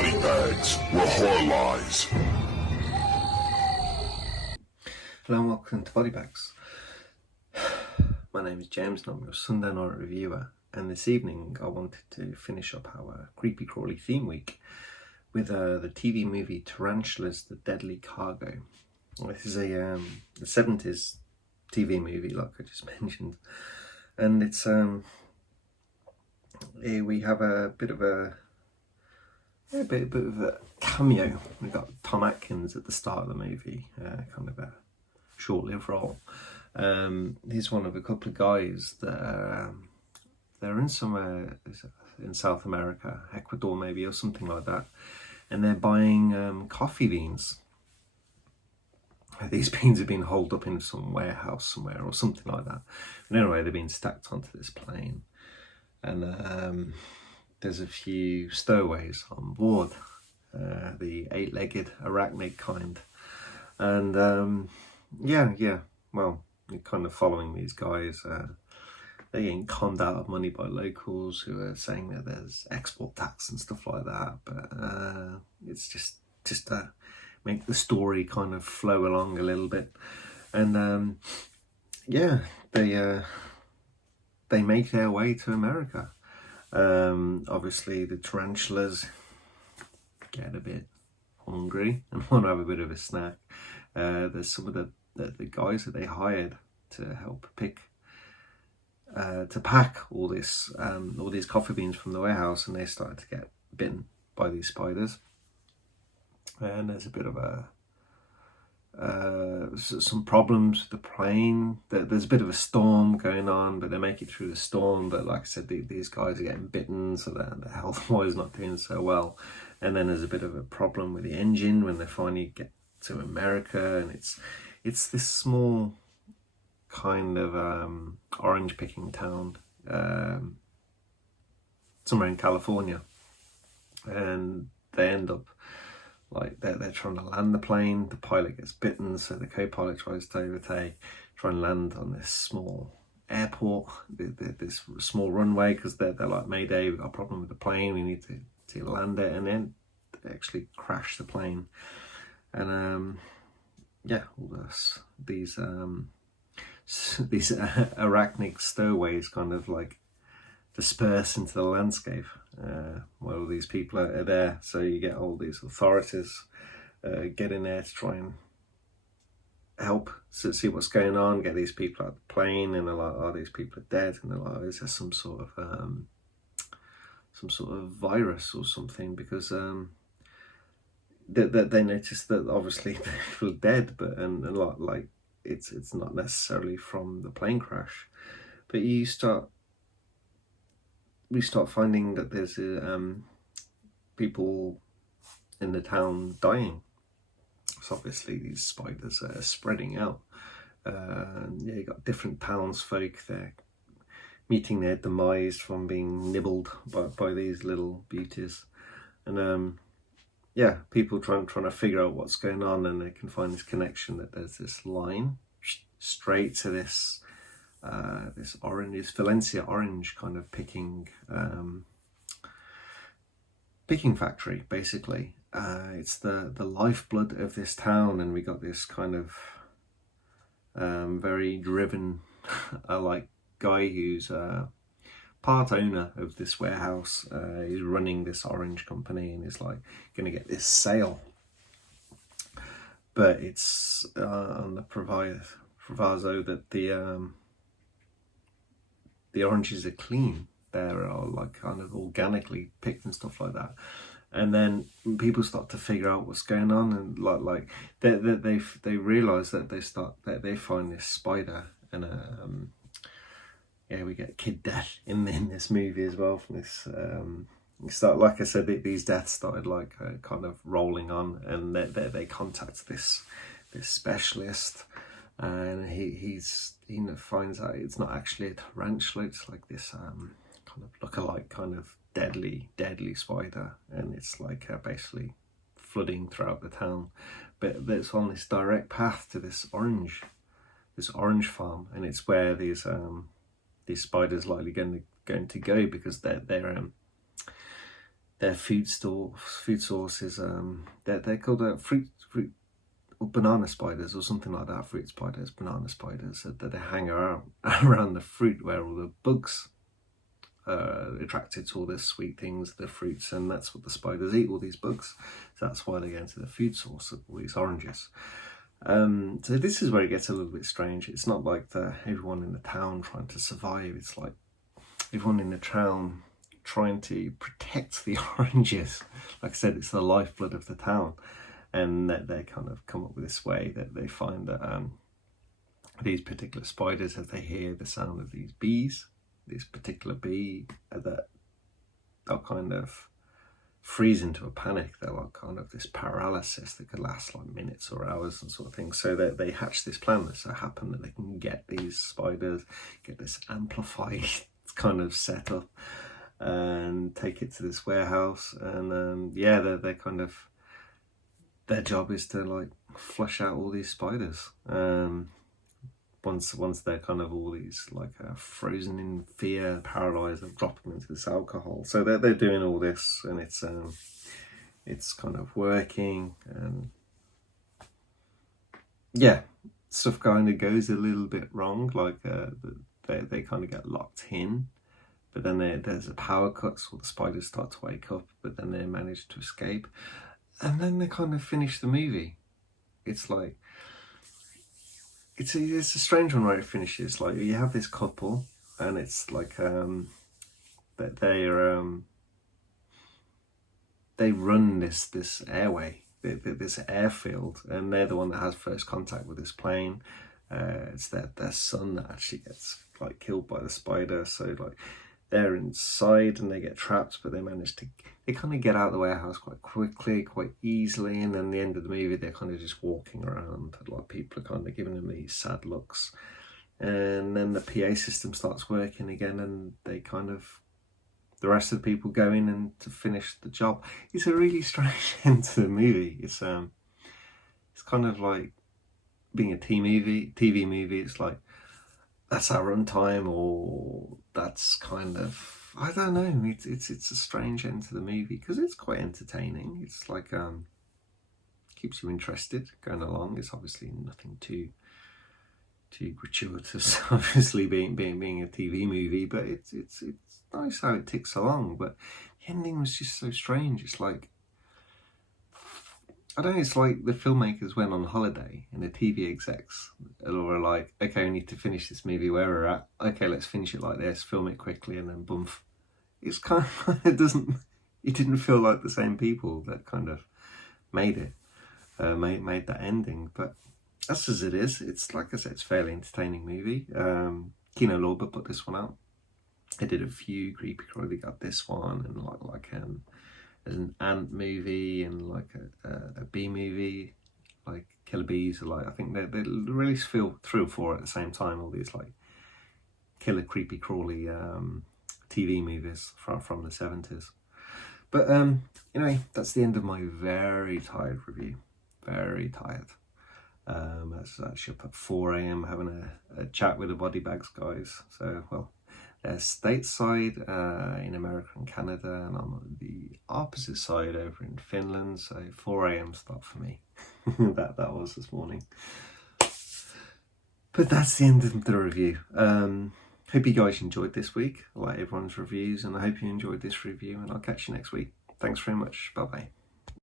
body bags were horror lies. Hello and welcome to Body Bags. My name is James and I'm your Sunday night reviewer, and this evening I wanted to finish up our creepy crawly theme week with the TV movie Tarantula's The Deadly Cargo. This is a 70s TV movie, like I just mentioned, and it's here we have a bit of a cameo. We've got Tom Atkins at the start of the movie, kind of a short-lived role. He's one of a couple of guys that they're in somewhere in South America, Ecuador maybe, or something like that, and they're buying coffee beans. These beans have been holed up in some warehouse somewhere or something like that. But anyway, they've been stacked onto this plane, and there's a few stowaways on board, the 8-legged arachnid kind, and well, you're kind of following these guys. They're getting conned out of money by locals who are saying that there's export tax and stuff like that, but it's just to make the story kind of flow along a little bit. And they make their way to America. Obviously the tarantulas get a bit hungry and want to have a bit of a snack. There's some of the guys that they hired to help to pack all these coffee beans from the warehouse, and they started to get bitten by these spiders. And there's a bit of some problems with the plane. There's a bit of a storm going on, but they make it through the storm. But like I said, these guys are getting bitten, so their health-wise not doing so well. And then there's a bit of a problem with the engine when they finally get to America, and it's this small kind of orange picking town somewhere in California, and they end up like they're trying to land the plane. The pilot gets bitten, so the co-pilot tries to try and land on this small airport, this small runway, because they're like, Mayday, we've got a problem with the plane, we need to land it, and then they actually crash the plane. And all these arachnid stowaways kind of like disperse into the landscape while all these people are there. So you get all these authorities get in there to try and help see what's going on, get these people out of the plane, and they're like, oh, these people are dead, and they're like, oh, is there some sort of virus or something, because they notice that obviously people are dead, but and a lot like it's not necessarily from the plane crash, but we start finding that there's people in the town dying. So obviously these spiders are spreading out. You got different townsfolk there meeting their demise from being nibbled by these little beauties, and people trying to figure out what's going on, and they can find this connection that there's this line straight to this Valencia orange kind of picking factory, basically. It's the lifeblood of this town, and we got this kind of very driven like guy who's part owner of this warehouse. He's running this orange company, and is like going to get this sale, but it's on the proviso that the oranges are clean. They're all like kind of organically picked and stuff like that. And then people start to figure out what's going on, and like they realize that they find this spider, and we get kid death in this movie as well from this. Like I said, these deaths started like kind of rolling on, and they contact this specialist, and he finds out it's not actually a tarantula. It's like this kind of look-alike kind of deadly spider, and it's like basically flooding throughout the town. But it's on this direct path to this orange farm, and it's where these spiders likely going to go, because they're their food sources. They're called fruit or banana spiders or something like that. Fruit spiders, banana spiders, that they hang around the fruit where all the bugs are attracted to all the sweet things, the fruits, and that's what the spiders eat, all these bugs. So that's why they go into the food source of all these oranges. So this is where it gets a little bit strange. It's not like everyone in the town trying to survive. It's like everyone in the town trying to protect the oranges. Like I said, it's the lifeblood of the town. And that they kind of come up with this way that they find that these particular spiders, as they hear the sound of these bees, this particular bee, that they'll kind of freeze into a panic. They're like kind of this paralysis that could last like minutes or hours and sort of thing. So they hatch this plan that's so happen that they can get these spiders, get this amplified kind of setup, and take it to this warehouse. And they're kind of, their job is to like flush out all these spiders. Once they're kind of all these like frozen in fear, paralyzed, and dropping into this alcohol. So they're doing all this, and it's kind of working, and stuff kind of goes a little bit wrong. Like they kind of get locked in, but then there's a power cut, so the spiders start to wake up, but then they manage to escape. And then they kind of finish the movie. It's like, it's a strange one where it finishes. Like you have this couple, and it's like that they run this airway, this airfield, and they're the one that has first contact with this plane. It's their son that actually gets like killed by the spider. So like they're inside and they get trapped, but they kind of get out of the warehouse quite quickly, quite easily. And then the end of the movie, they're kind of just walking around. Like people are kind of giving them these sad looks. And then the PA system starts working again, and the rest of the people go in and to finish the job. It's a really strange end to the movie. It's kind of like being a TV movie. It's like, that's our runtime, or that's kind of, I don't know. It's a strange end to the movie because it's quite entertaining. It's like keeps you interested going along. It's obviously nothing too gratuitous, obviously being a TV movie, but it's nice how it ticks along. But the ending was just so strange. It's like, I don't know, it's like the filmmakers went on holiday and the TV execs were like, okay, we need to finish this movie where we're at. Okay, let's finish it like this, film it quickly, and then boom. It's kind of, it didn't feel like the same people that kind of made it, made that ending. But that's as it is. It's like I said, it's a fairly entertaining movie. Kino Lorber put this one out. They did a few. Creepy Crawly got this one, and there's an ant movie and like a bee movie, like Killer Bees. Like I think they released 3 or 4 at the same time. All these like killer creepy crawly TV movies from the 70s. But anyway, that's the end of my very tired review. Very tired. I was actually up at 4 a.m. having a chat with the Body Bags guys. So well, they're stateside in America and Canada, and I'm on the opposite side over in Finland. So 4 a.m. start for me. that was this morning. But that's the end of the review. Hope you guys enjoyed this week. I like everyone's reviews, and I hope you enjoyed this review, and I'll catch you next week. Thanks very much. Bye bye.